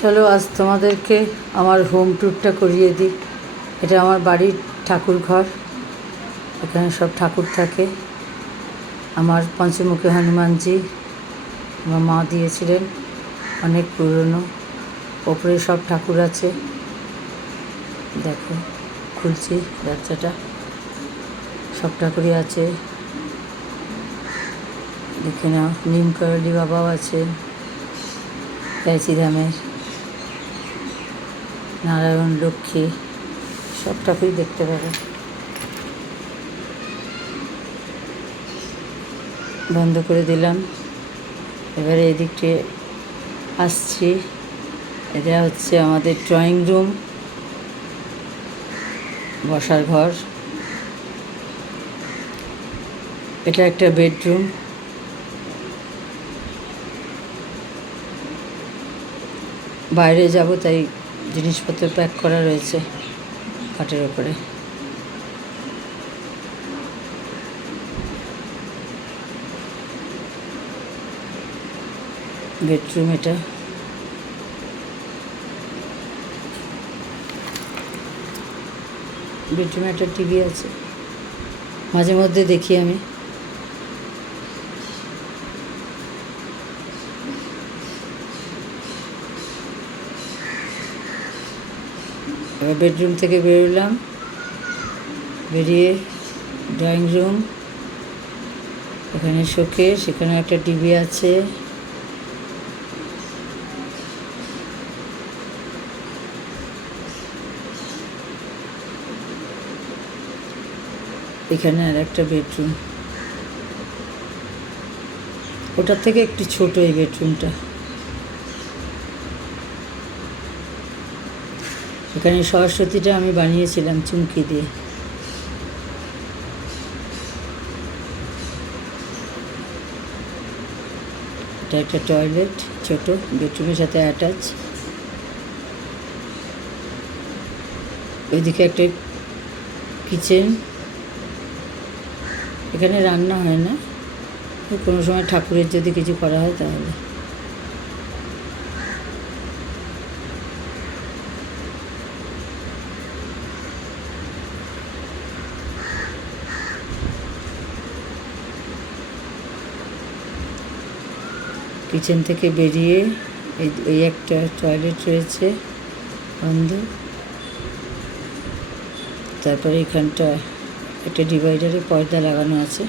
চলো আজ তোমাদেরকে আমার হোম ট্যুরটা করিয়ে দিই। এটা আমার বাড়ির ঠাকুর ঘর। এখানে সব ঠাকুর থাকে। আমার পঞ্চমুখী হনুমানজি আমার মা দিয়েছিলেন, অনেক পুরনো। ওপরে সব ঠাকুর আছে, দেখো খুলছি দরজাটা, সব ঠাকুরই আছে। দেখে নাও, নিম করলি বাবাও আছে, ধামের নারায়ণ, লক্ষ্মী, সব ঠাকুরই দেখতে পাবে। বন্ধ করে দিলাম, এবারে এদিকটে আসছি। এটা হচ্ছে আমাদের ড্রয়িং রুম, বসার ঘর। এটা একটা বেডরুম। বাইরে যাব, তাই জিনিসপত্র প্যাক করা রয়েছে খাটের ওপরে। বেডরুম এটা। বেডরুমে একটা টিভি আছে, মাঝে মধ্যে দেখি আমি। এবার বেডরুম থেকে বেরোলাম, বেরিয়ে ড্রয়িং রুম, এখানে শোকেস, সেখানে একটা টিভি আছে। এখানে আর একটা বেডরুম, ওটার থেকে একটু ছোট এই বেডরুমটা। এখানে সরস্বতীটা আমি বানিয়েছিলাম চুমকি দিয়ে। এটা একটা টয়লেট, ছোট, বেডরুমের সাথে অ্যাটাচ। ওইদিকে একটা কিচেন। এখানে রান্না হয় না, কোনো সময় ঠাকুরের যদি কিছু করা হয় তাহলে। কিচেন থেকে বেরিয়ে এই একটা টয়লেট রয়েছে বন্ধ। তারপরে এখানটা একটা ডিভাইডারে পর্দা লাগানো আছে।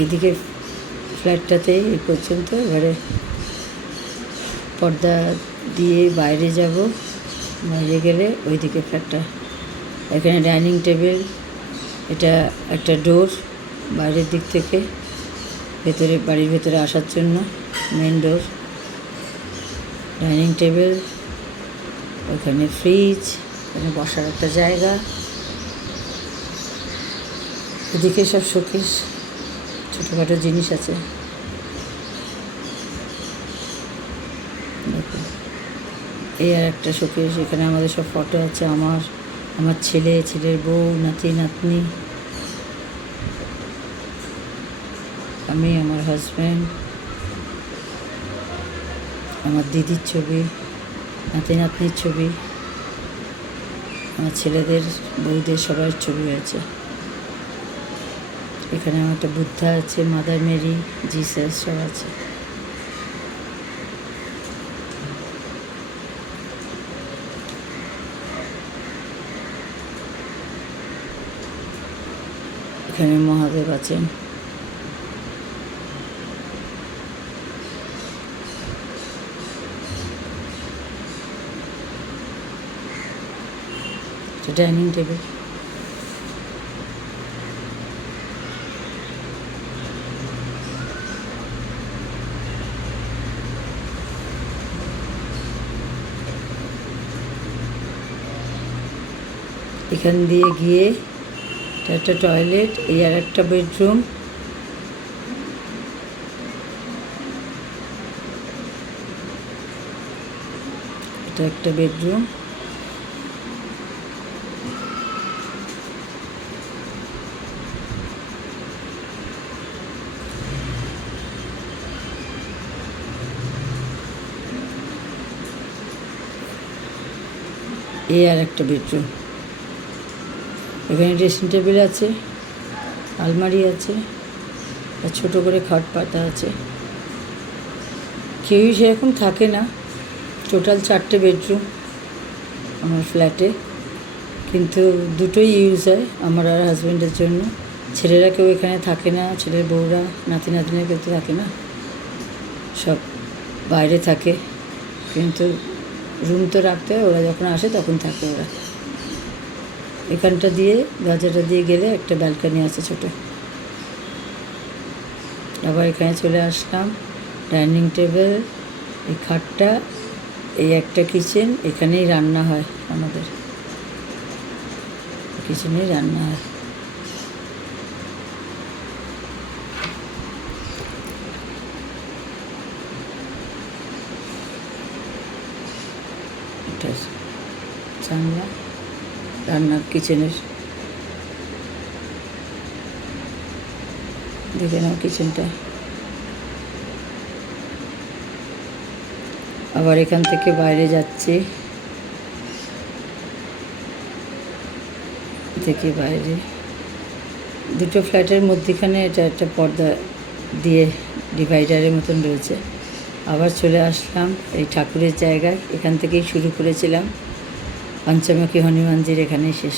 এইদিকে ফ্ল্যাটটাতে এই পর্যন্ত। এবারে পর্দা দিয়ে বাইরে যাব, বাইরে গেলে ওইদিকে ফ্ল্যাটটা। এখানে ডাইনিং টেবিল, এটা একটা ডোর বাইরের দিক থেকে ভেতরে, বাড়ির ভেতরে আসার জন্য মেন ডোর। ডাইনিং টেবিল, ওখানে ফ্রিজ, ওখানে বসার একটা জায়গা। এদিকে সব শোকেস, ছোটোখাটো জিনিস আছে। দেখুন, এই আর একটা শোকেস, এখানে আমাদের সব ফটো আছে, আমার ছেলে, ছেলের বউ, নাতি নাতনি, আমি, আমার হাজব্যান্ড, আমার দিদির ছবি, নাতি নাতনির ছবি, আমার ছেলেদের, বউদের সবার ছবি আছে। এখানে আমার একটা বুদ্ধা আছে, মাদার মেরি, জিসাস সব আছে। এখানে মহাদেব আছেন। Dining table. এখান দিয়ে গিয়ে একটা টয়লেট, এই আর একটা বেডরুম। এটা একটা বেডরুম। এই আর একটা বেডরুম। এখানে ড্রেসিং টেবিল আছে, আলমারি আছে, আর ছোটো করে খাট পাতা আছে। কেউই সেরকম থাকে না। টোটাল 4টে বেডরুম আমার ফ্ল্যাটে, কিন্তু দুটোই ইউজ হয় আমার আর হাজব্যান্ডের জন্য। ছেলেরা কেউ এখানে থাকে না, ছেলের বউরা, নাতি নাতনিরা কেউ তো থাকে না, সব বাইরে থাকে। কিন্তু রুম তো রাখতে হয়, ওরা যখন আসে তখন থাকে ওরা। এখানটা দিয়ে, দরজাটা দিয়ে গেলে একটা ব্যালকনি আছে ছোটো। আবার এখানে চলে আসলাম, ডাইনিং টেবিল, এই খাটটা, এই একটা কিচেন। এখানেই রান্না হয় আমাদের, কিচেনেই রান্না হয়। এটা জানলা, রান্নার কিচেনের। দেখে নাও কিচেনটা। আবার এখান থেকে বাইরে যাচ্ছি, দেখি বাইরে দুটো ফ্ল্যাটের মধ্যিখানে এটা একটা পর্দা দিয়ে ডিভাইডারের মতন রয়েছে। আবার চলে আসলাম এই ঠাকুরের জায়গায়। এখান থেকেই শুরু করেছিলাম, পঞ্চমুখী হনুমানজির এখানেই শেষ।